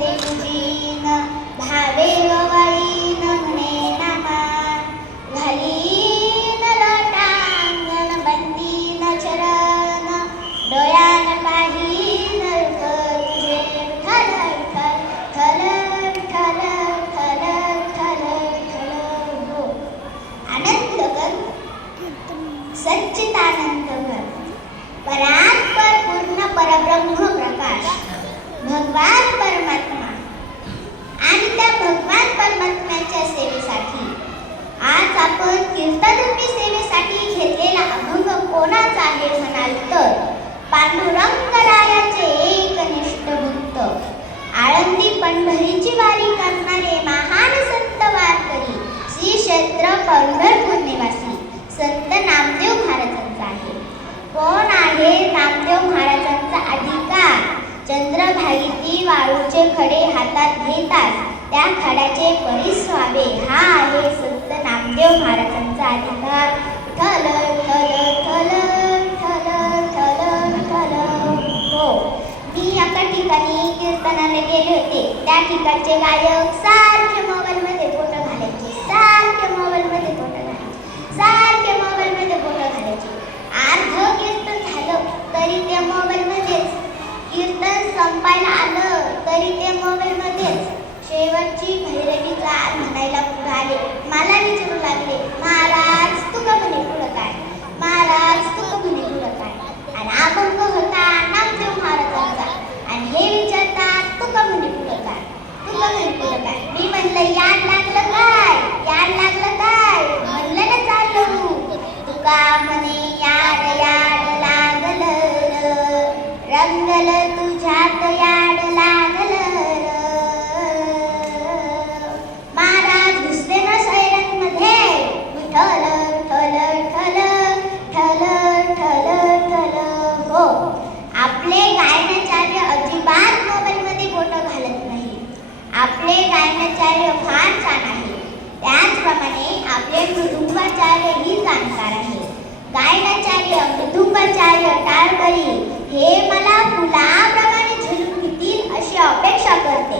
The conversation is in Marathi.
वंदे तुझीन भावे वळीन म्हणे नामा घालीन लोटांगण बंदीन चरण डोळ्यान पाहीन रूप तुझे ठल ठल ठल ठल ठल ठल हो आनंद कर सच्चिदानंद कर परात्पर पूर्ण परब्रह्म प्रकाश भगवान परमात्मा आणि त्या भगवान परमात्म्याच्या सेवेसाठी आज आपण कीर्तनरूपी सेवेसाठी घेतलेला अभंग कोणाचा आहे म्हणाल तर पांडुरंगरायाचे एकनिष्ठ भक्त आळंदी पंढरीची वारी करणारे महान संत वारकरी श्री क्षेत्र पंढरपूर निवासी संत नामदेव महाराजांचा आहे. कोण आहे नामदेव महाराजांचा अधिकार? चंद्रभागेतील वाळूचे खडे हातात घेतात त्या खड्याचे परीस व्हावे हा आहे संत नामदेव महाराजांचा अधिकार. ठल ठल ठल ठल ठल ठल हो मी एका ठिकाणी कीर्तनाला गेले होते. त्या ठिकाणचे गायक सारखे मोबाईलमध्ये फोटो घालायचे, सारखे मोबाईलमध्ये फोटो घालायचे, सारखे मोबाईलमध्ये फोटो घालायचे. अर्ध कीर्तन झालं तरी ते मोबाईलमध्येच, कीर्तन संपायला आलं तरी ते मोबाईलमध्येच. शेवटची भैरवी गार म्हणायला पुढे आले. मला विचारू लागले, महाराज तू का म्हणे पुढं काय, महाराज तू का म्हणे पुढं काय. आणि अभंग होता नामदेव महाराजांचा आणि हे विचारतात तू का म्हणे पुढं काय, तू का म्हणे पुढं काय. मी म्हणलं याड लागलं काय, याड लागलं काय. म्हणलं ना चालू तुका म्हणे याड याड लागल रंगल तुझ्यात याड लागल महाराज घुसले ना सैरंग मध्ये ठल ठल ठल ठल ठल ठल हो आपले गायनाचार्य अजिबात मोबाईलमध्ये फोटो घालत नाही. आपले गायनाचार्य फार छान आहे. त्याचप्रमाणे आपले मृदुंगाचार्य ही जाणकार आहे. गायनाचार्य मृदुंगाचार्य टाळकरी हे मला फुलाप्रमाणे झुलून घेतील अशी अपेक्षा करते.